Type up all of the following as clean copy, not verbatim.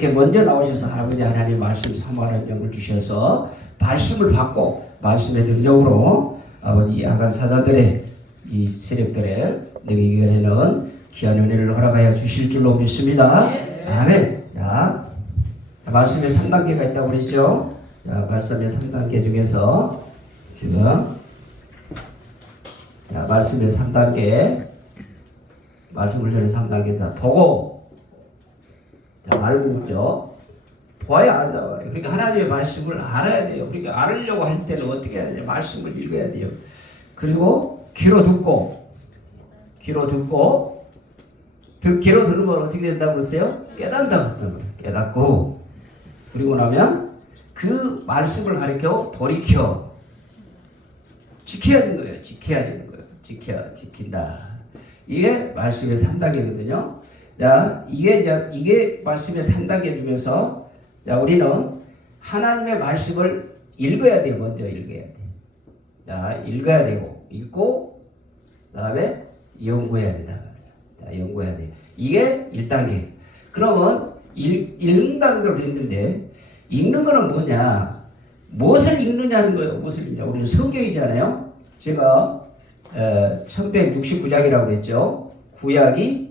이렇게 먼저 나오셔서 아버지 하나님 말씀 사모하는 영을 주셔서 말씀을 받고 말씀의 능력으로 아버지 야간 사자들의 이 세력들의 너희 위원회는 귀한 은혜를 허락하여 주실 줄로 믿습니다. 아멘. 자, 말씀의 3단계가 있다고 그랬죠. 자, 말씀의 3단계 중에서 지금 자, 말씀의 3단계 말씀을 전하는 3단계에서 보고 자, 알고 묻죠. 보아야 안다 말이에요. 그러니까 하나님의 말씀을 알아야 돼요. 그러니까 알으려고 할 때는 어떻게 해야 되냐? 말씀을 읽어야 돼요. 그리고 귀로 듣고 귀로 들으면 어떻게 된다고 그랬어요? 깨닫는다고 깨닫고 그리고 나면 그 말씀을 가리켜 돌이켜 지켜야 되는 거예요. 지킨다. 이게 말씀의 3단계거든요. 자, 이게 말씀의 3단계 중에서 자, 우리는 하나님의 말씀을 읽어야 돼요. 먼저 읽어야 돼. 자, 읽어야 되고 읽고 그다음에 연구해야 된다. 자, 연구해야 돼. 이게 1단계. 그러면 읽는다는 걸 했는데 읽는 거는 뭐냐? 무엇을 읽느냐는 거예요. 무엇을 읽냐? 우리는 성경이잖아요. 제가 1169장이라고 그랬죠. 구약이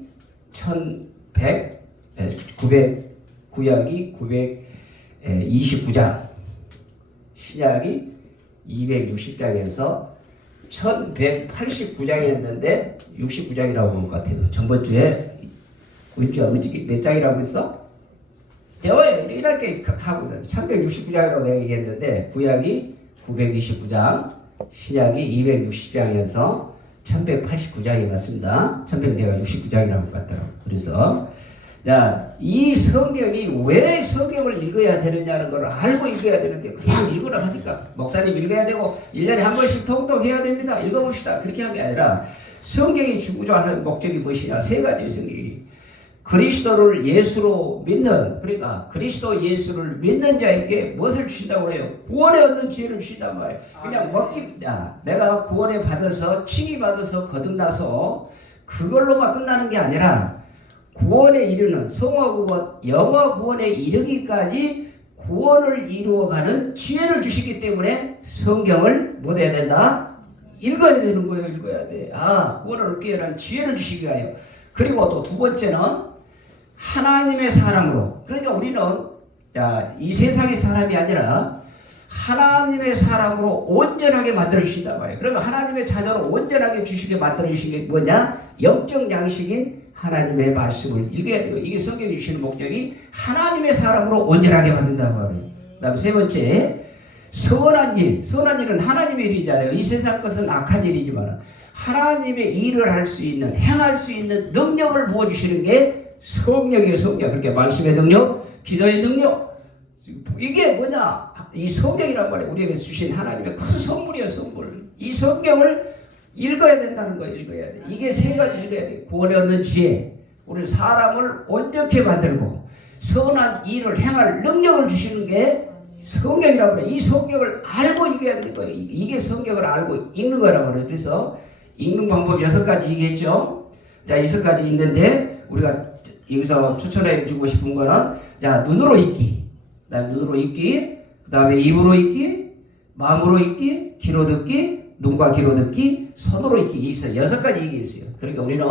929장, 신약이 260장에서 1189장이었는데 69장이라고 본 것 같아요. 전번주에 몇 장이라고 했어? 이렇게 하고 1169장이라고 내가 얘기했는데 구약이 929장, 신약이 260장이어서 1189장이 맞습니다. 1169장이라고 같더라고요. 그래서 자, 이 성경이 왜 성경을 읽어야 되느냐는 걸 알고 읽어야 되는데 그냥 읽으라 하니까 목사님 읽어야 되고 1년에 한 번씩 통독 해야 됩니다. 읽어봅시다. 그렇게 한 게 아니라 성경이 주구조하는 목적이 무엇이냐? 세 가지 성경이 그리스도를 예수로 믿는 그러니까 그리스도 예수를 믿는 자에게 무엇을 주신다고 해요? 구원에 얻는 지혜를 주신단 말이에요. 그냥 내가 구원에 받아서 칭의 받아서 거듭나서 그걸로만 끝나는 게 아니라 구원에 이르는 성화 구원, 영화 구원에 이르기까지 구원을 이루어가는 지혜를 주시기 때문에 성경을 뭐 해야 된다? 읽어야 되는 거예요. 읽어야 돼. 구원을 얻기 위한 지혜를 주시기 위하여. 그리고 또 두 번째는 하나님의 사람으로. 그러니까 우리는 이 세상의 사람이 아니라 하나님의 사람으로 온전하게 만들어 주신단 말이에요. 그러면 하나님의 자녀로 온전하게 주시게 만들어 주신 게 뭐냐? 영적 양식인 하나님의 말씀을 읽어야 돼요. 이게 성경이 주시는 목적이 하나님의 사람으로 온전하게 만든단 말이에요. 그 다음에 세 번째, 선한 일은 하나님의 일이잖아요. 이 세상 것은 악한 일이지만 하나님의 일을 할 수 있는, 행할 수 있는 능력을 부어주시는 게 성령이에요. 성령. 그렇게 말씀의 능력, 기도의 능력. 이게 뭐냐? 이 성경이란 말이에요. 우리에게 주신 하나님의 큰 선물이에요. 선물. 이 성경을 읽어야 된다는 거예요. 읽어야 돼. 이게 세 가지 읽어야 돼. 구원에 얻는 지혜. 우리 사람을 온전케 만들고 선한 일을 행할 능력을 주시는 게 성경이라고 그래요. 이 성경을 알고 읽어야 되는 거예요. 이게 성경을 알고 읽는 거라고 그래요. 그래서 읽는 방법 6가지 얘기했죠. 자, 6가지 있는데 우리가 여기서 추천해 주고 싶은 거는 자, 눈으로 읽기. 그다음에 눈으로 읽기. 그다음에 입으로 읽기. 마음으로 읽기. 귀로 듣기. 눈과 귀로 듣기. 손으로 읽기. 있어요. 6가지 얘기 있어요. 그러니까 우리는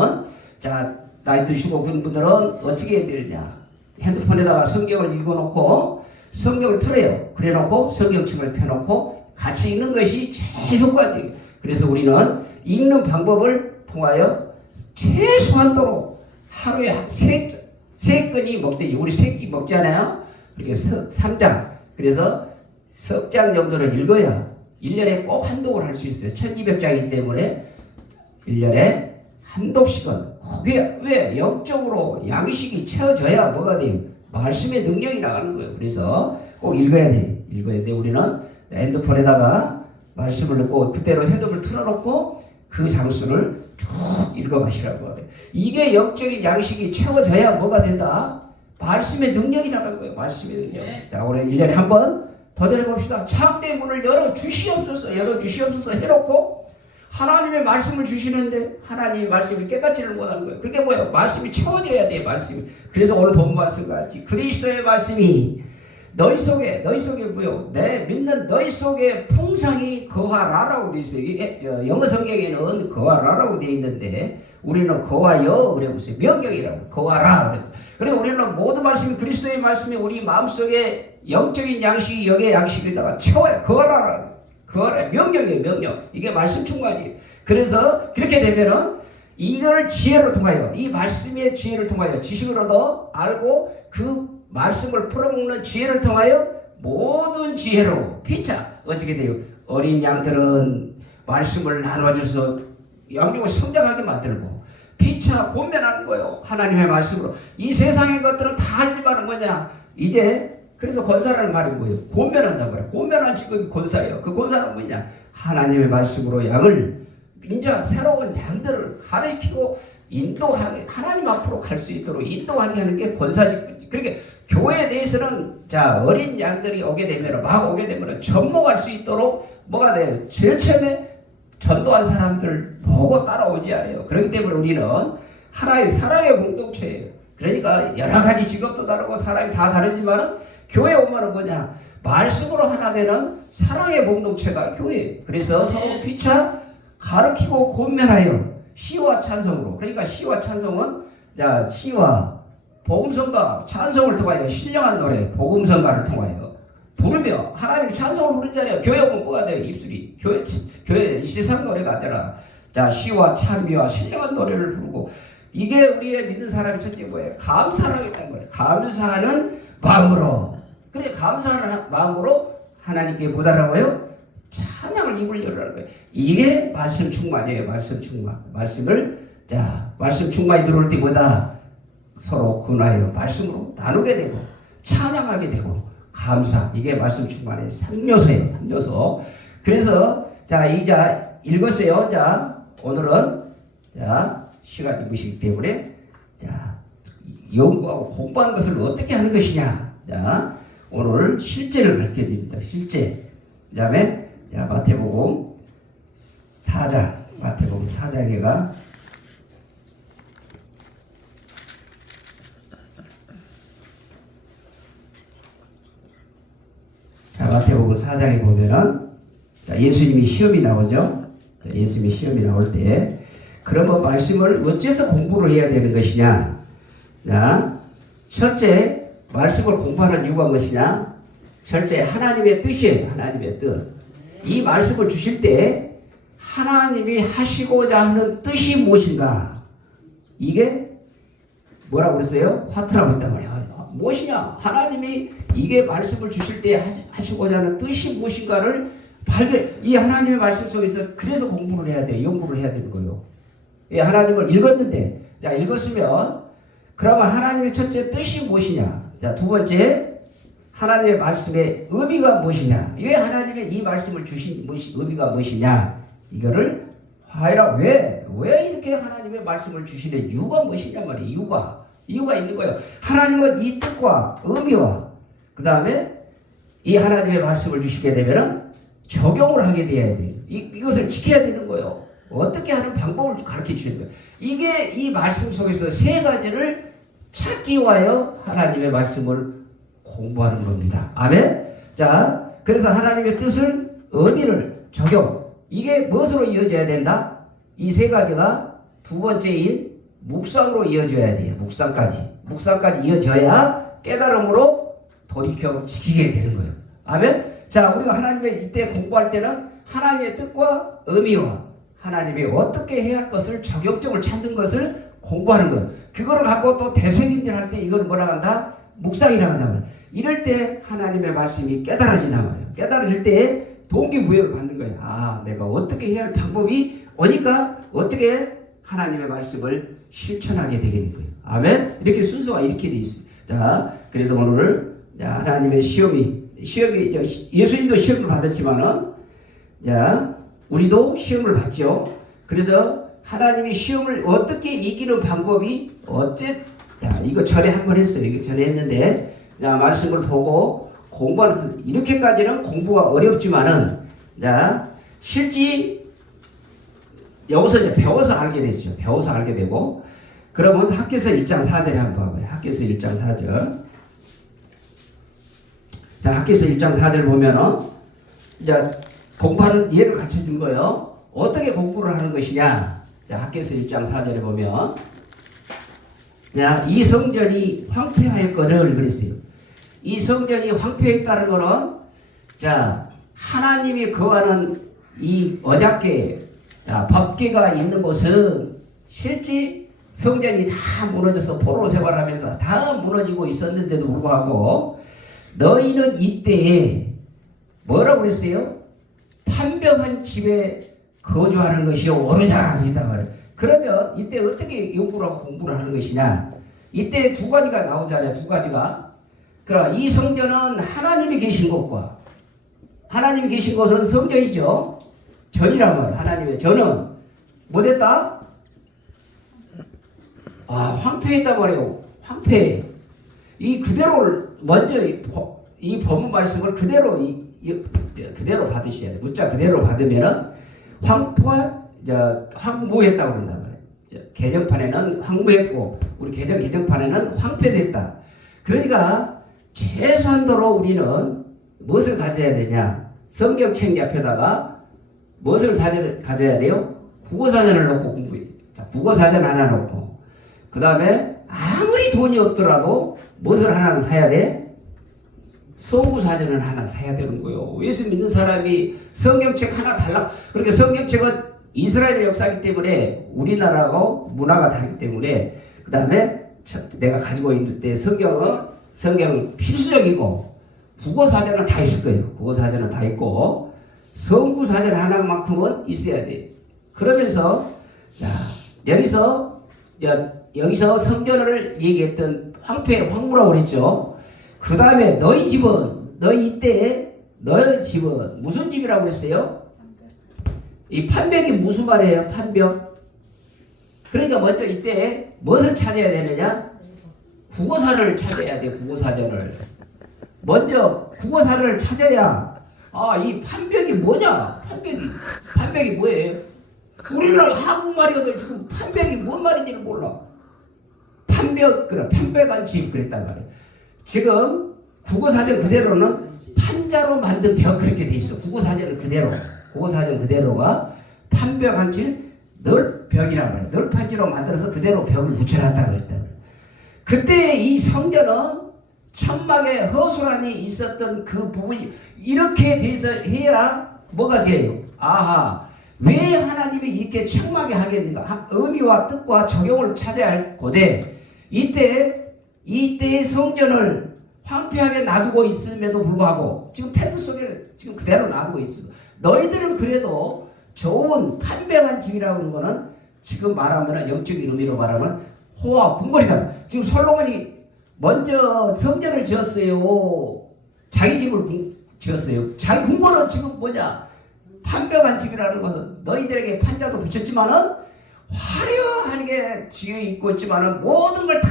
자, 나이 드시고 그런 분들은 어떻게 해야 되느냐? 핸드폰에다가 성경을 읽어놓고 성경을 틀어요. 그래놓고 성경책을 펴놓고 같이 읽는 것이 제일 효과적이에요. 그래서 우리는 읽는 방법을 통하여 최소한도로 하루에 세 건이 먹되지. 우리 세 끼 먹잖아요. 이렇게 3장. 그래서 석 장 정도는 읽어야 1년에 꼭 한독을 할 수 있어요. 1200장이기 때문에 1년에 한독씩은. 그게 왜? 영적으로 양식이 채워져야 뭐가 돼요? 말씀의 능력이 나가는 거예요. 그래서 꼭 읽어야 돼. 읽어야 돼. 우리는 핸드폰에다가 말씀을 넣고 그대로 헤드를 틀어놓고 그 장수를 쭉 읽어가시라고 해요. 이게 영적인 양식이 채워져야 뭐가 된다? 말씀의 능력이 나간 거예요. 말씀의 능력. 자, 우리 1년에 한 번 도전해 봅시다. 창대 문을 열어 주시옵소서 해놓고 하나님의 말씀을 주시는데 하나님의 말씀이 깨닫지를 못하는 거예요. 그게 뭐예요? 말씀이 채워져야 돼요. 말씀이. 그래서 오늘 본 말씀과 같이 그리스도의 말씀이 너희 속에 뭐요? 내 믿는 너희 속에 풍성히 거하라라고 되어 있어요. 영어 성경에는 거하라라고 되어 있는데 우리는 거하여 그래 보세요. 명령이라고 거하라 그래서. 그래서 우리는 모든 말씀이 그리스도의 말씀이 우리 마음속에 영적인 양식이 영의 양식에다가 채워야 거하라. 명령이에요. 명령. 이게 말씀 충만이에요. 그래서 그렇게 되면은 이걸 지혜로 통하여 이 말씀의 지혜를 통하여 지식을 얻어 알고 그 말씀을 풀어먹는 지혜를 통하여 모든 지혜로 피차 어떻게 돼요? 어린 양들은 말씀을 나눠줘서 양육을 성장하게 만들고 피차 권면하는 거예요. 하나님의 말씀으로. 이 세상의 것들은 다 알지만은 뭐냐? 이제 그래서 권사라는 말이 뭐예요? 권면한단 말이에요. 권면한 직업이 권사예요. 그 권사는 뭐냐? 하나님의 말씀으로 양을 이제 새로운 양들을 가르치고 인도하게 하나님 앞으로 갈 수 있도록 인도하게 하는 게 권사직. 그러니까 교회에 대해서는 자 어린 양들이 오게 되면 막 오게 되면 접목할 수 있도록 뭐가 돼요? 제일 처음에 전도한 사람들 보고 따라오지 않아요. 그렇기 때문에 우리는 하나의 사랑의 공동체예요. 그러니까 여러 가지 직업도 다르고 사람이 다 다르지만은 교회 오면은 뭐냐? 말씀으로 하나 되는 사랑의 공동체가 교회예요. 그래서 서로 피차 가르치고 권면하여 시와 찬송으로. 그러니까 시와 찬송은 자 시와 복음성가 찬송을 통하여 신령한 노래 복음성가를 통하여 부르며 하나님 찬송을 부르잖아요. 교회 오면 뭐가 돼요? 입술이 교회 이 세상 노래가 아니라 자 시와 찬미와 신령한 노래를 부르고 이게 우리의 믿는 사람의 첫째 뭐예요? 감사를 하겠다는 거예요. 감사하는 마음으로. 그래 감사하는 마음으로 하나님께 못 알아봐요? 찬양을 입을 열라는 거예요. 이게 말씀 충만이에요. 말씀 충만. 말씀을 자 말씀 충만이 들어올 때보다 서로 근하여 말씀으로 나누게 되고 찬양하게 되고 감사. 이게 말씀 충만의 3요소예요. 3요소. 그래서 자 이자 읽었어요. 자 오늘은 자 시간이 무시기 때문에 자 연구하고 공부하는 것을 어떻게 하는 것이냐. 자 오늘 실제를 가르쳐 드립니다. 실제. 그 다음에 자 마태복음 4장 마태복음 4장에가 자 마태복음 4장에 보면은 자, 예수님이 시험이 나오죠. 자, 예수님이 시험이 나올 때 그러면 말씀을 어째서 공부를 해야 되는 것이냐. 자 첫째 말씀을 공부하는 이유가 무엇이냐? 첫째 하나님의 뜻이에요. 하나님의 뜻. 이 말씀을 주실 때 하나님이 하시고자 하는 뜻이 무엇인가? 이게 뭐라고 그랬어요? 화투라고 했단 말이야. 무엇이냐? 하나님이 이게 말씀을 주실 때 하시고자 하는 뜻이 무엇인가를 이 하나님의 말씀 속에서 그래서 공부를 해야 돼. 연구를 해야 되는 거예요. 예, 하나님을 읽었는데 자 읽었으면 그러면 하나님의 첫째 뜻이 무엇이냐? 자 두 번째 하나님의 말씀의 의미가 무엇이냐? 왜 하나님의 이 말씀을 주신 의미가 무엇이냐? 이거를 화해라. 왜 이렇게 하나님의 말씀을 주시는 이유가 무엇이냐 말이에요. 이유가 있는 거예요. 하나님은 이 뜻과 의미와 그 다음에 이 하나님의 말씀을 주시게 되면은 적용을 하게 돼야 돼요. 이것을 지켜야 되는 거예요. 어떻게 하는 방법을 가르쳐 주시는 거예요. 이게 이 말씀 속에서 세 가지를 찾기 위하여 하나님의 말씀을 공부하는 겁니다. 아멘? 자, 그래서 하나님의 뜻을, 의미를 적용. 이게 무엇으로 이어져야 된다? 이 세 가지가 두 번째인 묵상으로 이어져야 돼요. 묵상까지 이어져야 깨달음으로 돌이켜 지키게 되는 거예요. 아멘? 자, 우리가 하나님의 이때 공부할 때는 하나님의 뜻과 의미와 하나님이 어떻게 해야 할 것을 적용점을 찾는 것을 공부하는 거예요. 그거를 갖고 또 대승인들 할 때 이걸 뭐라 한다? 묵상이라고 한다면 이럴 때 하나님의 말씀이 깨달아진단 말이에요. 깨달아질 때 동기부여를 받는 거예요. 아, 내가 어떻게 해야 할 방법이 오니까 어떻게 하나님의 말씀을 실천하게 되게 된 거예요. 아멘? 이렇게 순서가 이렇게 돼 있어요. 자, 그래서 오늘 하나님의 시험이 예수님도 시험을 받았지만은 자, 우리도 시험을 받죠. 그래서 하나님이 시험을 어떻게 이기는 방법이 자, 이거 전에 한번 했어요. 이거 전에 했는데 자, 말씀을 보고 공부하는 이렇게까지는 공부가 어렵지만은 자, 실제 여기서 이제 배워서 알게 되죠. 배워서 알게 되고, 그러면 학개서 1장 4절에 한번 봐봐요. 학개서 1장 4절. 자, 학개서 1장 4절 보면은, 이제 공부하는 예를 가르쳐 준 거예요. 어떻게 공부를 하는 것이냐. 자, 학개서 1장 4절에 보면, 야, 이 성전이 황폐하였거늘 그랬어요. 이 성전이 황폐했다는 거는, 자, 하나님이 거하는 이 언약궤, 법궤가 있는 곳은 실제 성전이 다 무너져서 포로 생활하면서 다 무너지고 있었는데도 불구하고 너희는 이때에 뭐라고 그랬어요? 판병한 집에 거주하는 것이 옳으냐 이다 말이에요. 그러면 이때 어떻게 연구를 하고 공부를 하는 것이냐? 이때 두 가지가 나오잖아요. 두 가지가. 그러나 이 성전은 하나님이 계신 곳과 하나님이 계신 곳은 성전이죠. 전이란 말이에요. 하나님의 전은 뭐 됐다? 황폐했단 말이에요. 황폐. 이 그대로를 먼저 이 본문 말씀을 그대로 그대로 받으셔야 돼요. 문자 그대로 받으면은 황무했다고 그런단 말이에요. 개정판에는 황무했고 우리 개정판에는 황폐됐다. 그러니까 최소한도로 우리는 무엇을 가져야 되냐? 성경책 옆에다가 무엇을 가져야 돼요? 국어사전을 놓고 공부해요. 자, 국어사전 하나 놓고 그 다음에 아무리 돈이 없더라도 무엇을 하나는 사야 돼? 성구사전을 하나 사야 되는 거예요. 예수 믿는 사람이 성경책 하나 달라. 그러니까 성경책은 이스라엘의 역사이기 때문에 우리나라하고 문화가 다르기 때문에 그 다음에 내가 가지고 있는 때 성경은 필수적이고 국어사전은 다 있을 거예요. 국어사전은 다 있고 성구사전 하나만큼은 있어야 돼. 그러면서 자 여기서 성전을 얘기했던 황무라고 그랬죠. 그 다음에 너희 집은 무슨 집이라고 그랬어요? 이 판벽이 무슨 말이에요? 판벽. 그러니까 먼저 이때 무엇을 찾아야 되느냐? 국어사전을 찾아야 돼. 국어사전을 먼저 국어사전을 찾아야 이 판벽이 뭐냐? 판벽이 뭐예요? 우리나라 한국말이어도 지금 판벽이 뭔 말인지는 몰라. 판벽한 집 그랬단 말이에요. 지금 국어사전 그대로는 판자로 만든 벽 그렇게 돼 있어. 국어사전 그대로가 판벽한 집 널벽이란 말이에요. 널판지로 만들어서 그대로 벽을 붙여놨다 그랬단 말이에요. 그때 이 성전은 천막에 허술함이 있었던 그 부분이 이렇게 돼서 해야 뭐가 돼요? 왜 하나님이 이렇게 청막에 하겠는가? 의미와 뜻과 적용을 찾아야 할 고대 이때의 성전을 황폐하게 놔두고 있음에도 불구하고 지금 텐트 속에 지금 그대로 놔두고 있어. 너희들은 그래도 좋은 판병한 집이라고 하는 거는 지금 말하면 영적인 의미로 말하면 호화 궁궐이다. 지금 솔로몬이 먼저 성전을 지었어요. 자기 집을 지었어요. 자기 궁궐은 지금 뭐냐? 판벽한 집이라는 것은 너희들에게 판자도 붙였지만은 화려하게 지어 있고 있지만은 모든 걸 다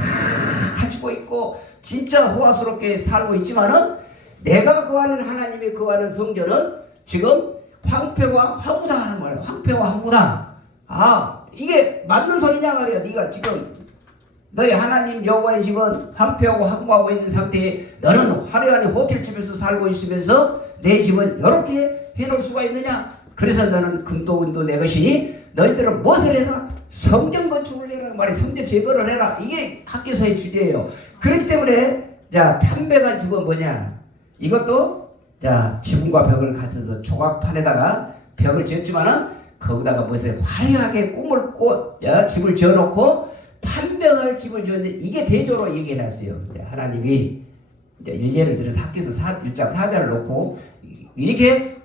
가지고 있고 진짜 호화스럽게 살고 있지만은 내가 거하는 하나님이 거하는 성전은 지금 황폐와 황무다 하는 거예요. 황폐와 황무다. 이게 맞는 소리냐 말이야. 네가 지금 너희 하나님 여호와의 집은 황폐하고 황무하고 있는 상태에 너는 화려한 호텔집에서 살고 있으면서 내 집은 이렇게 해놓을 수가 있느냐? 그래서 너는 금도 은도 내 것이니 너희들은 무엇을 해라? 성전 건축을 해라 말이 성전 제거를 해라. 이게 학개서의 주제예요. 그렇기 때문에 자 판벽한 집은 뭐냐? 이것도 자 지붕과 벽을 갖춰서 조각판에다가 벽을 지었지만은 거기다가 무엇을 화려하게 꿈을 집을 지어놓고 판벽할 집을 지었는데 이게 대조로 얘기해놨어요. 하나님이 이제 예를 들어서 학개서 1장 4절을 놓고 이렇게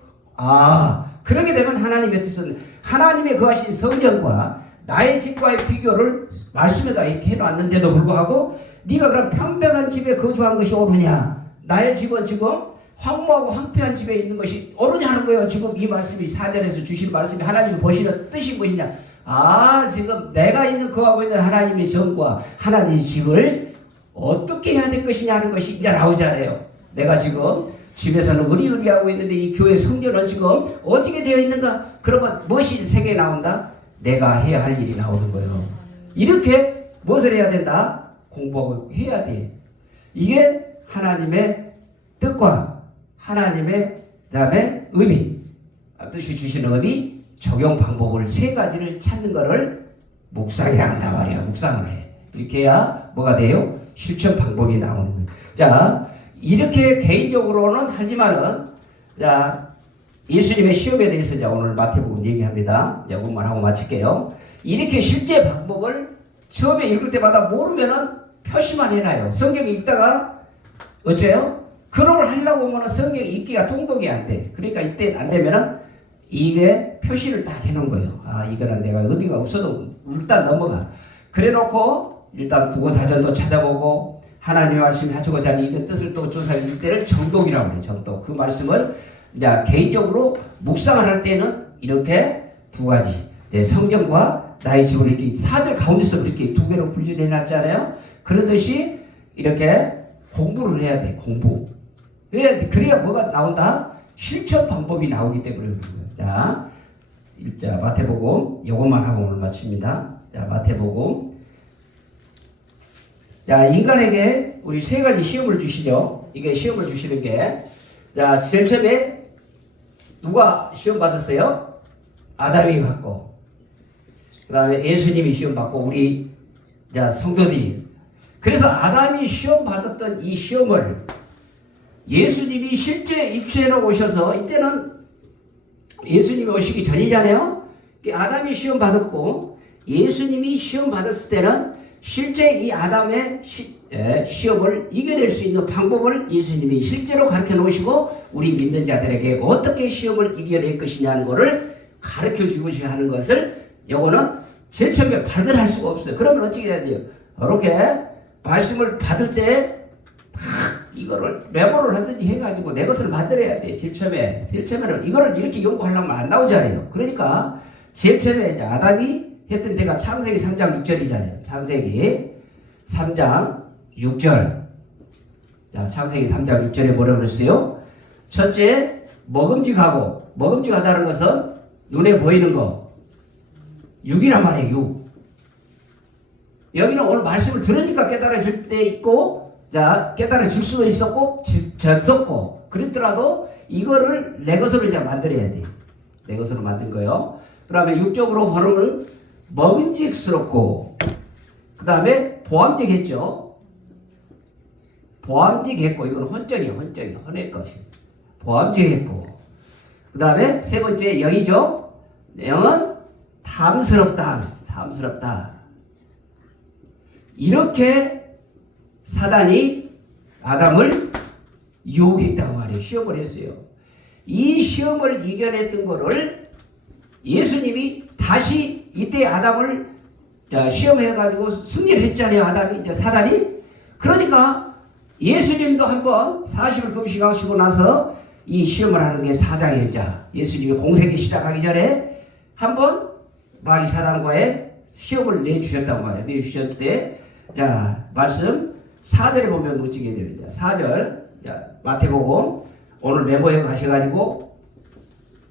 그러게 되면 하나님의 뜻은 하나님의 거하신 성전과 나의 집과의 비교를 말씀에다 이렇게 해놨는데도 불구하고 네가 그럼 평평한 집에 거주한 것이 옳으냐? 나의 집은 지금 황무하고 황폐한 집에 있는 것이 옳으냐는 거예요. 지금 이 말씀이 4절에서 주신 말씀이 하나님이 보시는 뜻이 무엇이냐? 지금 내가 거하고 있는 하나님의 성과 하나님의 집을 어떻게 해야 될 것이냐 하는 것이 이제 나오잖아요. 내가 지금 집에서는 의리의리하고 있는데 이 교회 성전은 지금 어떻게 되어 있는가? 그러면 무엇이 세계에 나온다? 내가 해야 할 일이 나오는 거예요. 이렇게 무엇을 해야 된다? 공부하고 해야 돼. 이게 하나님의 뜻과 하나님의 그다음에 의미, 뜻이 주시는 의미, 적용 방법을 세 가지를 찾는 거를 묵상이라 한단 말이야. 묵상을 해. 이렇게 해야 뭐가 돼요? 실천 방법이 나오는 거예요. 자, 이렇게 개인적으로는 하지만은, 자, 예수님의 시험에 대해서 이제 오늘 마태복음 얘기합니다. 이제 그것만 하고 마칠게요. 이렇게 실제 방법을 처음에 읽을 때마다 모르면은 표시만 해놔요. 성경 읽다가 어째요? 그런 걸 하려고 하면 성경 읽기가 통독이 안 돼. 그러니까 이때 안 되면은 이게 표시를 딱 해놓은 거예요. 아, 이거는 내가 의미가 없어도 일단 넘어가. 그래 놓고 일단 국어사전도 찾아보고 하나님의 말씀이 하시고자 하는 이 뜻을 또 조사할 때를 정독이라고 해요. 정독. 그 말씀을 이제 개인적으로 묵상을 할 때는 이렇게 두 가지. 성경과 나의 집을 이렇게 사절 가운데서 이렇게 두 개로 분리해 놨잖아요. 그러듯이 이렇게 공부를 해야 돼. 공부. 왜? 그래야 뭐가 나온다? 실천 방법이 나오기 때문에 그런 거예요. 자, 마태복음 요것만 하고 오늘 마칩니다. 자, 마태복음. 자, 인간에게 우리 세 가지 시험을 주시죠. 이게 시험을 주시는 게, 자, 제일 처음에 누가 시험 받았어요? 아담이 받고, 그 다음에 예수님이 시험 받고, 우리, 자, 성도들이. 그래서 아담이 시험 받았던 이 시험을 예수님이 실제 입수해놓고 오셔서, 이때는 예수님이 오시기 전이잖아요? 아담이 시험 받았고, 예수님이 시험 받았을 때는 실제 이 아담의 시험을 이겨낼 수 있는 방법을 예수님이 실제로 가르쳐 놓으시고 우리 믿는 자들에게 어떻게 시험을 이겨낼 것이냐는 것을 가르쳐 주고 하는 것을 요거는 제일 처음에 발견할 수가 없어요. 그러면 어떻게 해야 돼요? 이렇게 말씀을 받을 때 이거를 메모를 하든지 해가지고 내 것을 만들어야 돼. 제일 처음에는 이거를 이렇게 연구하려면 안 나오잖아요. 그러니까 제일 처음에 아담이 했던 데가 창세기 3장 6절이잖아요. 창세기 3장 6절. 자, 창세기 3장 6절에 뭐라고 그랬어요? 첫째, 먹음직하고, 먹음직하다는 것은 눈에 보이는 거. 육이란 말이에요, 육. 여기는 오늘 말씀을 들으니까 깨달아질 때 있고, 자, 깨달아질 수도 있었고, 졌었고, 그랬더라도 이거를 내 것으로 이제 만들어야 돼. 내 것으로 만든 거요. 그 다음에 육적으로 보는 먹음직스럽고, 그 다음에 보암직했죠. 보암직했고, 이건 헌정이에요. 헌의 것이. 보암직했고, 그 다음에 세 번째 영이죠. 영은 탐스럽다. 탐스럽다. 이렇게 사단이 아담을 유혹했다고 말이에요. 시험을 했어요. 이 시험을 이겨냈던 거를 예수님이 다시 이때 아담을 시험해가지고 승리를 했잖아요. 아담이, 이제 사단이. 그러니까 예수님도 한번 40일 금식하시고 나서 이 시험을 하는 게 사장의 자. 예수님이 공생이 시작하기 전에 한번 마귀 사단과의 시험을 내주셨다고 말해요. 내주셨을 때, 자, 말씀 4절에 보면 놓치게 됩니다. 4절. 자, 마태복음. 오늘 메모해 가셔가지고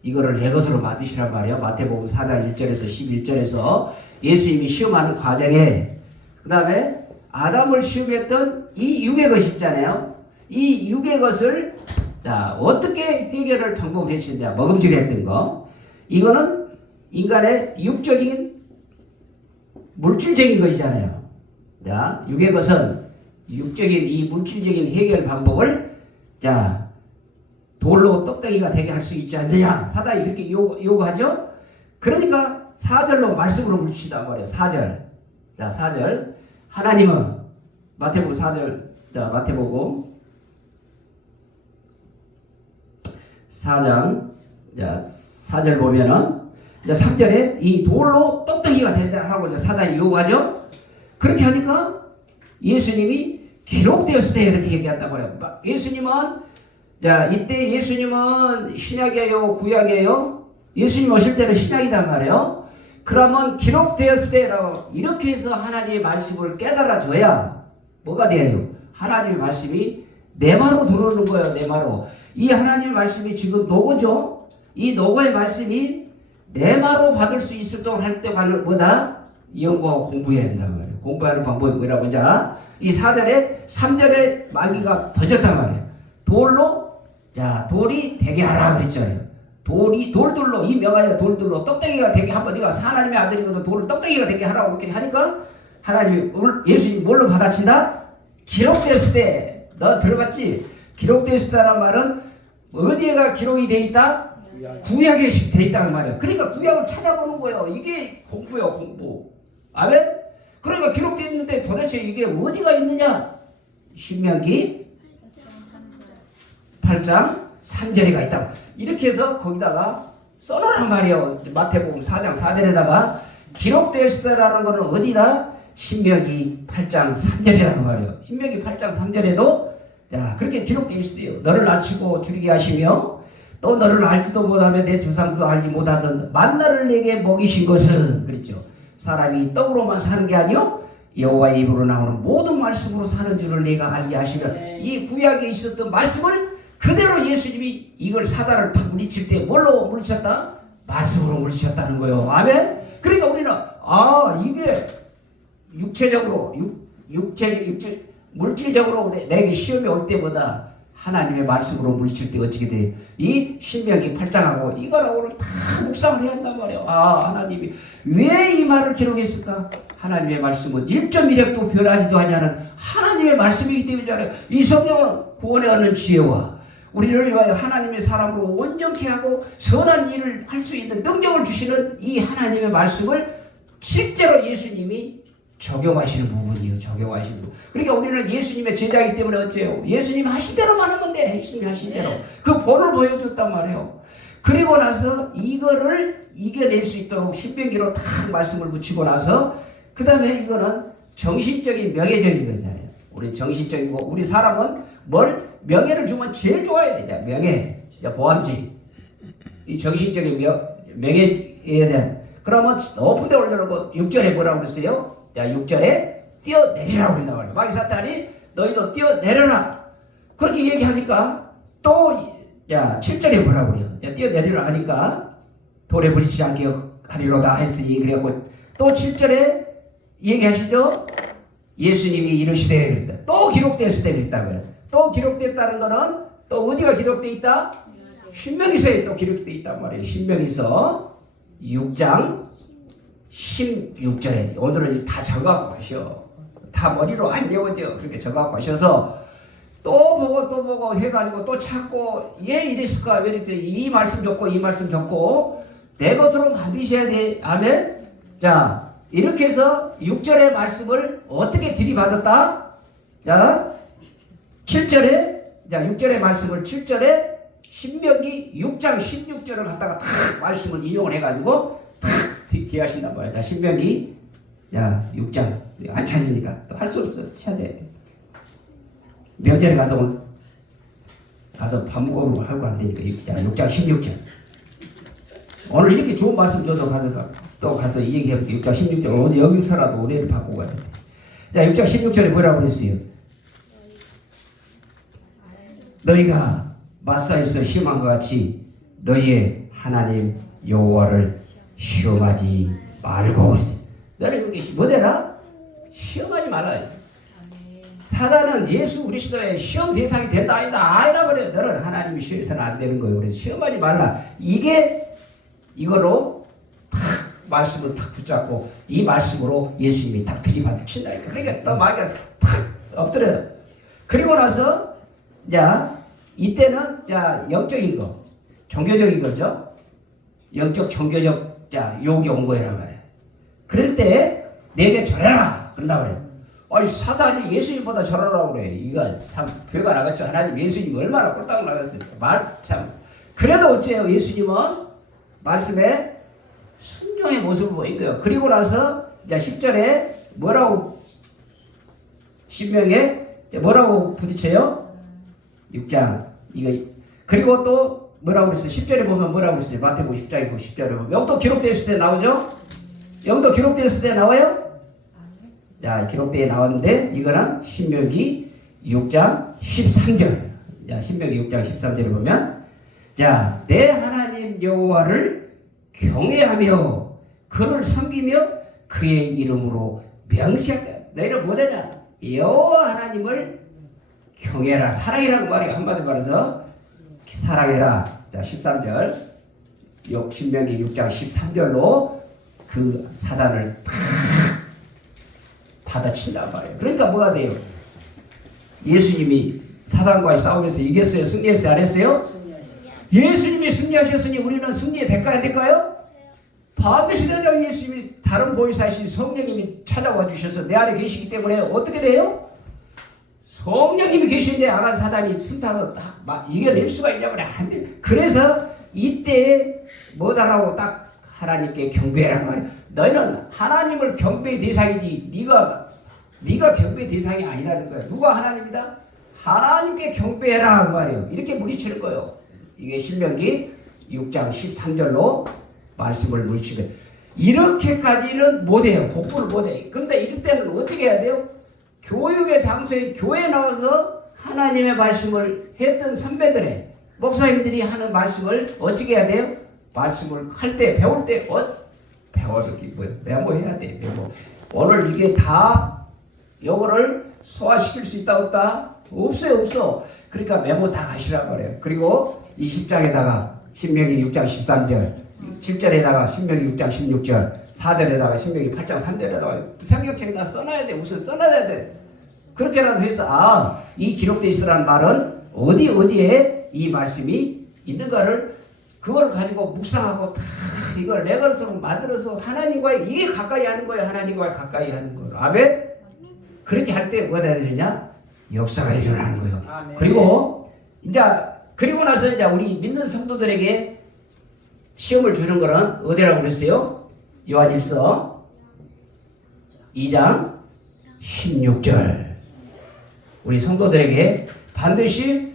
이거를 내 것으로 만드시란 말이에요. 마태복음 4장 1절에서 11절에서 예수님이 시험하는 과정에 그 다음에 아담을 시험했던 이 육의 것이 있잖아요. 이 육의 것을 자 어떻게 해결할 방법을 했느냐. 먹음직했던 거. 이거는 인간의 육적인 물질적인 것이잖아요. 자, 육의 것은 육적인 이 물질적인 해결 방법을 자 돌로 떡덩이가 되게 할 수 있지 않느냐. 사단이 그렇게 요구하죠. 그러니까 4절로 말씀으로 물치단 말이에요. 4절. 자, 4절. 하나님은 마태복음 4절. 자, 마태복음 4장. 자, 4절 보면은 이제 3절에 이 돌로 떡덩이가 된다 하고 이제 사단이 요구하죠. 그렇게 하니까 예수님이 기록되었을 때 이렇게 얘기한단 말이에요. 예수님은 자, 이때 예수님은 신약이에요, 구약이에요? 예수님 오실 때는 신약이단 말이에요. 그러면 기록되었을 때라고 이렇게 해서 하나님의 말씀을 깨달아줘야 뭐가 돼요? 하나님의 말씀이 내 마로 들어오는 거예요. 내 마로. 이 하나님의 말씀이 지금 노고죠. 이 노고의 말씀이 내 말로 받을 수 있도록 할 때만 뭐다? 연구하고 공부해야 한단 말이에요. 공부하는 방법이 뭐라고 하자? 이 4절에 3절에 마귀가 던졌단 말이에요. 돌로 돌이 되게 하라 그랬잖아요. 돌들로 이 명하여 돌들로 떡덩이가 되게 한번 네가 하나님의 아들이거든 돌을 떡덩이가 되게 하라고 그렇게 하니까 하나님이 예수님이 뭘로 받아친다? 기록됐을 때 너 들어봤지? 기록됐을 때란 말은 어디에가 기록이 돼 있다? 구약에 돼 있다는 말이야. 그러니까 구약을 찾아보는 거예요. 이게 공부예요, 공부. 아멘? 그러니까 기록되어 있는데 도대체 이게 어디가 있느냐? 신명기 8장 3절에가 있다. 이렇게 해서 거기다가 써놓으란 말이에요. 마태복음 4장 4절에다가 기록되었을 때라는 거는 어디다? 신명기 8장 3절이라는 말이에요. 신명기 8장 3절에도 그렇게 기록되어 있어요. 너를 낮추고 줄이게 하시며 또 너를 알지도 못하며 내 조상도 알지 못하던 만나를 내게 먹이신 것은 그랬죠. 사람이 떡으로만 사는 게 아니요 여호와의 입으로 나오는 모든 말씀으로 사는 줄을 내가 알게 하시면 이 구약에 있었던 말씀을 그대로 예수님이 이걸 사단을 탁 물리칠 때 뭘로 물리쳤다? 말씀으로 물리쳤다는 거예요. 아멘? 그러니까 우리는 이게 육체적으로 물질적으로 내게 시험이 올 때보다 하나님의 말씀으로 물리칠 때 어떻게 돼? 이 신명기 8장하고 이거랑 오늘 다 묵상을 해야 한단 말이에요. 하나님이 왜 이 말을 기록했을까? 하나님의 말씀은 1.1핵도 변하지도 않냐는 하나님의 말씀이기 때문이잖아요. 이 성경은 구원에 얻는 지혜와 우리를 위하여 하나님의 사람으로 온전케 하고 선한 일을 할 수 있는 능력을 주시는 이 하나님의 말씀을 실제로 예수님이 적용하시는 부분이에요. 적용하시는 부분. 그러니까 우리는 예수님의 제자이기 때문에 어째요? 예수님 하신 대로만 하는 건데 예수님 하신 대로 그 본을 보여줬단 말이에요. 그리고 나서 이거를 이겨낼 수 있도록 신명기로 다 말씀을 붙이고 나서 그 다음에 이거는 정신적인 명예적인 거잖아요. 우리 정신적이고 우리 사람은 뭘 명예를 주면 제일 좋아해야 되냐? 명예, 보암지. 이 정신적인 명예에 대한 그러면 높은 데 올려놓고 6절에 뭐라고 그랬어요? 6절에 뛰어내리라고 그런단 말이에요. 마귀 사탄이 너희도 뛰어내려라. 그렇게 얘기하니까 또 7절에 뭐라고 그래요? 뛰어내리라 하니까 돌에 부딪히지 않게 하리로다 했으니 그래갖고 또 7절에 얘기하시죠? 예수님이 이르시되 그랬다. 또 기록됐을 때 그랬다고요. 또 기록됐다는 거는 또 어디가 기록되어 있다? 신명기서에 또 기록되어 있단 말이에요. 신명기서 6장 16절에 오늘은 다 적어갖고 가셔. 다 머리로 안 외워져. 그렇게 적어갖고 가셔서 또 보고 해가지고 또 찾고 얘 이랬을까 왜 이랬지 이 말씀 적고 이 말씀 적고 내 것으로 만드셔야 돼. 아멘. 자 이렇게 해서 6절의 말씀을 어떻게 들이받았다? 자 7절에 6절의 말씀을 7절에 신명기 6장 16절을 갖다가 다 말씀을 인용을 해가지고 기하신단 말이야. 자, 신명기 6장 안 찾으니까 또 할 수 없어. 찾아야 돼. 명절에 가서 밥 먹으러 하고 안 되니까 6장 16절. 오늘 이렇게 좋은 말씀 줘도 가서 얘기해볼게. 6장 16절 오늘 여기서라도 은혜를 받고 가야 돼. 자, 6장 16절에 뭐라고 그랬어요? 너희가 마사에서 시험한 것 같이 너희의 하나님 여호와를 시험하지 말고. 너는 그게 뭐되나? 시험하지 말라. 사단은 예수 그리스도의 시험 대상이 된다 아니다 버려. 너는 하나님이 시험해서는 안 되는 거예요. 그래서 시험하지 말라. 이거로 탁 말씀을 탁 붙잡고 이 말씀으로 예수님이 탁 들이받친다니까. 그러니까 또 마귀가 탁 엎드려. 그리고 나서 이때는 영적인 거, 종교적인 거죠. 영적 종교적 유혹이 온 거란 말이에요. 그럴 때 내게 절해라 그런다 그래요. 사단이 예수님보다 절하라고 그래. 이거 참 교회가 나갔죠. 하나님 예수님 얼마나 꼴딱 나갔어요. 참 그래도 어째요? 예수님은 말씀에 순종의 모습을 보인 거예요. 그리고 나서 10절에 뭐라고 신명에 뭐라고 부딪혀요? 6장 이거 그리고 또 뭐라고 그랬어요? 10절에 보면 뭐라고 그랬어요? 마태복음 10장에 10절에 보면 여기도 기록되었을 때 나오죠? 여기도 기록되었을 때 나와요? 기록되어 나왔는데 이거는 신명기 6장 13절. 신명기 6장 13절에 보면 내 하나님 여호와를 경외하며 그를 섬기며 그의 이름으로 명시하다. 너희는 뭐되냐? 여호와 하나님을 경외하라. 사랑이라는 말이 한마디 말해서 사랑해라. 자 13절 신명기 6장 13절로 그 사단을 다 받아친단 말이에요. 그러니까 뭐가 돼요? 예수님이 사단과의 싸움에서 이겼어요? 승리했어요? 안 했어요? 예수님이 승리하셨으니 우리는 승리의 대가 안 될까요? 반드시 되죠. 예수님이 다른 보혜사이신 성령님이 찾아와 주셔서 내 안에 계시기 때문에 어떻게 돼요? 성령님이 계신데 악한 사단이 틈타서 딱 이겨낼 수가 있냐고 안 돼. 그래서 이때 뭐다라고 딱 하나님께 경배하라는 말이야. 너희는 하나님을 경배의 대상이지 네가 경배의 대상이 아니라는 거야. 누가 하나님이다? 하나님께 경배해라 그 말이에요. 이렇게 물리치는 거예요. 이게 신명기 6장 13절로 말씀을 물리치고 이렇게까지는 못해요. 공부를 못해. 그런데 이럴 때는 어떻게 해야 돼요? 교육의 장소에 교회에 나와서 하나님의 말씀을 했던 선배들의 목사님들이 하는 말씀을 어떻게 해야 돼요? 말씀을 할 때 배울 때 배워를 메모해야 돼. 메모. 오늘 이게 다 요거를 소화시킬 수 있다 없다? 없어요. 없어. 그러니까 메모 다 가시라고 그래요. 그리고 이 10장에다가 신명기 6장 13절 7절에다가 신명기 6장 16절 4절에다가 신명기 8장 3절에다가 성경책 다 써놔야 돼. 우선 써놔야 돼. 그렇게라도 해서 이 기록되어 있으라는 말은 어디에 이 말씀이 있는가를 그걸 가지고 묵상하고 다 이걸 레거스로 만들어서 하나님과의 이게 가까이 하는 거예요. 하나님과 가까이 하는 거예요. 아멘? 그렇게 할 때 뭐가 되느냐? 역사가 일어나는 거예요. 아멘. 그리고 나서 이제 우리 믿는 성도들에게 시험을 주는 거는 어디라고 그랬어요? 요한일서 2장 16절. 우리 성도들에게 반드시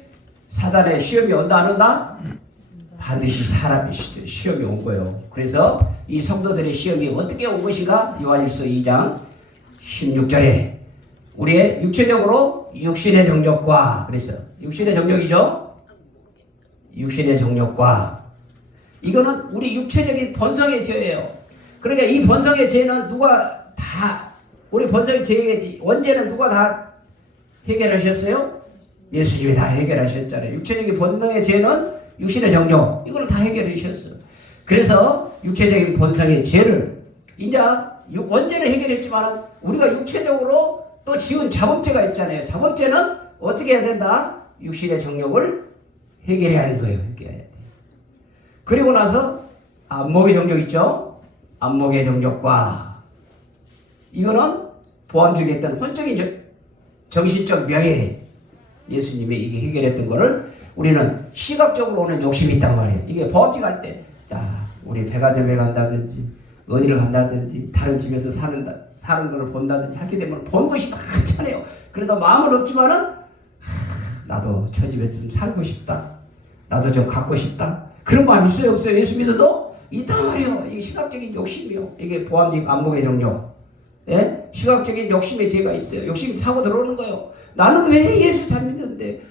사단의 시험이 온다 안 온다? 반드시 사람의 시험이 온 거예요. 그래서 이 성도들의 시험이 어떻게 온 것인가? 요한일서 2장 16절에 우리의 육체적으로 육신의 정욕과 그랬어요. 육신의 정욕이죠? 육신의 정욕과 이거는 우리 육체적인 본성의 죄예요. 그러니까 이 본성의 죄는 누가 다 우리 본성의 죄의 원죄는 누가 다 해결하셨어요? 예수님이 다 해결하셨잖아요. 육체적인 본능의 죄는 육신의 정욕 이거는 다 해결하셨어요. 그래서 육체적인 본성의 죄를 이제 원죄를 해결했지만 우리가 육체적으로 또 지은 자범죄가 있잖아요. 자범죄는 어떻게 해야 된다? 육신의 정욕을 해결해야 하는 거예요. 해결해야 돼. 그리고 나서 안목의 정욕 있죠? 안목의 정욕과 이거는 보암 중에 있던 혼적인 정신적 명예 예수님이 이게 해결했던 거를 우리는 시각적으로 오는 욕심이 있단 말이에요. 이게 보암직 할 때 우리 백화점에 간다든지 어디를 간다든지 다른 집에서 사는 걸 본다든지 하게 되면 본 것이 많잖아요. 그래도 마음은 없지만은 나도 저 집에서 좀 살고 싶다. 나도 좀 갖고 싶다. 그런 마음 있어요 없어요? 예수 믿어도 있단 말이에요. 이게 시각적인 욕심이요. 이게 보암직 안목의 정욕. 예? 시각적인 욕심의 죄가 있어요. 욕심이 파고 들어오는 거예요. 나는 왜 예수 잘 믿는데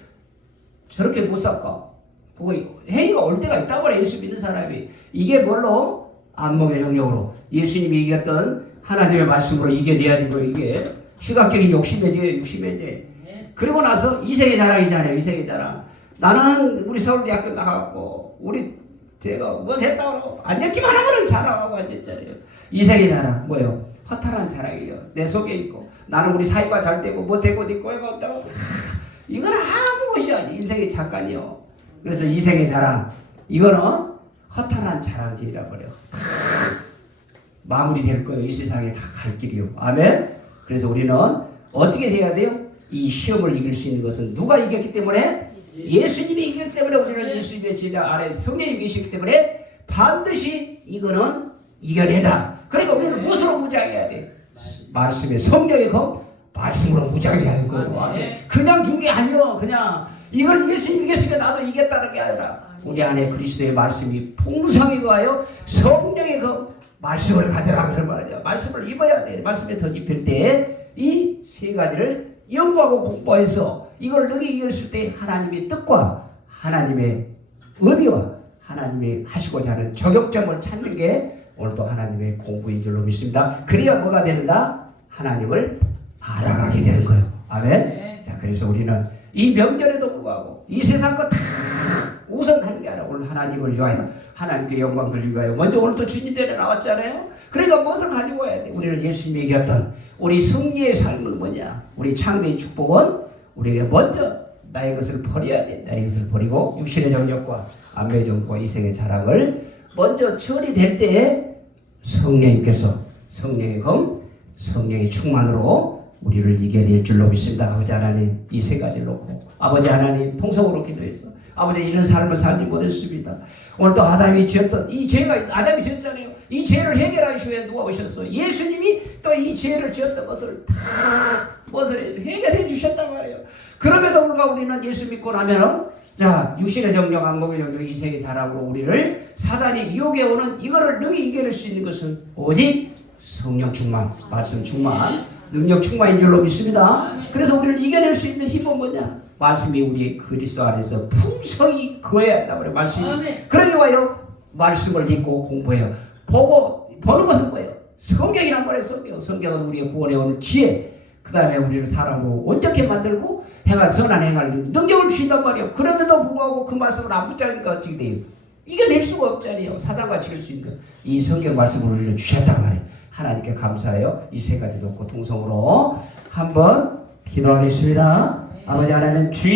저렇게 못 살까? 그거 회의가 올 때가 있다고 그래. 예수 믿는 사람이. 이게 뭘로? 안목의 정욕으로 예수님이 이겼던 하나님의 말씀으로 이겨내야 되는 거예요. 이게 시각적인 욕심의 죄, 육심의 죄. 그리고 나서 이세계 자랑이잖아요. 이세계 자랑. 나는 우리 서울대학교 나가고 제가 뭐 됐다고 앉았기만 하면 자랑하고 앉았잖아요. 이세계 자랑 뭐예요? 허탈한 자랑이에요. 내 속에 있고 나는 우리 사이가 잘 되고 뭐 되고 있고 애가 없다고 이건 아무 것이 아니 인생의 잠깐이요. 그래서 이세계 자랑 이거는 허탈한 자랑질이라고 그래요. 마무리될 거예요. 이 세상에 다 갈 길이요. 아멘. 그래서 우리는 어떻게 해야 돼요? 이 시험을 이길 수 있는 것은 누가 이겼기 때문에? 예수님이 이겼기 때문에 우리는 예수님의 제자 안에 성령이 계시기 때문에 반드시 이거는 이겨내다. 그러니까 우리는 무엇으로 무장해야 돼? 말씀에 성령의 검 말씀으로 무장해야 할 거예요. 그냥 준 게 아니요. 그냥 이걸 예수님이 이겼으니까 나도 이겼다는 게 아니라 우리 안에 그리스도의 말씀이 풍성히 거하여 성령의 그 말씀을 가져라 그런 말이죠. 말씀을 입어야 돼. 말씀에 덧입힐 때 이 세 가지를 연구하고 공부해서 이걸 능히 이겼을 때 하나님의 뜻과 하나님의 의미와 하나님이 하시고자 하는 저격점을 찾는 게 오늘도 하나님의 공부인 줄로 믿습니다. 그래야 뭐가 되는가? 하나님을 알아가게 되는 거예요. 아멘. 네. 자, 그래서 우리는 이 명절에도 불구하고 이 세상 거 다 우선하는 게 아니라 오늘 하나님을 위하여 하나님께 영광 돌리기 위하여 먼저 오늘 또 주님 대에 나왔잖아요. 그러니까 무엇을 가지고 와야 돼? 우리는 예수님이 얘기했던 우리 승리의 삶은 뭐냐? 우리 창대의 축복은 우리에게 먼저 나의 것을 버려야 돼. 나의 것을 버리고 육신의 정욕과 안매의 정욕과 이생의 자랑을 먼저 처리될 때에 성령님께서 성령의 검, 성령의 충만으로 우리를 이겨낼 줄로 믿습니다. 아버지 하나님 이 세 가지를 놓고 아버지 하나님 통성으로 기도해서 아버지 이런 삶을 살지 못했습니다. 오늘도 아담이 지었던 이 죄가 있어. 아담이 지었잖아요. 이 죄를 해결하기 위해 누가 오셨어? 예수님이 또 이 죄를 지었던 것을 다 벗어내서 해결해 주셨단 말이에요. 그럼에도 불구하고 우리는 예수 믿고 나면은 자 육신의 정령, 안목의 정령, 이생의 자랑으로 우리를 사단이 유혹해 오는 이거를 능히 이겨낼 수 있는 것은 오직 성령 충만, 말씀 충만, 능력 충만인 줄로 믿습니다. 그래서 우리를 이겨낼 수 있는 힘은 뭐냐? 말씀이 우리 그리스도 안에서 풍성히 거해야 한다 그래요. 말씀이. 그러기 위하여 말씀을 읽고 공부해요. 보는 것은 뭐예요? 성경이란 말이에요. 성경은 우리의 구원해 오는 지혜. 그 다음에 우리를 사람으로 온전케 만들고 행할 선한 행할 능력을 주신단 말이에요. 그럼에도 불구하고 그 말씀을 안 붙잡으니까 어떻게 돼요? 이겨낼 수가 없잖아요. 사단과 지킬 수 있는 이 성경 말씀을 우리를 주셨단 말이에요. 하나님께 감사해요. 이 세 가지 놓고 통성으로 한번 기도하겠습니다. 아버지 하나님 주인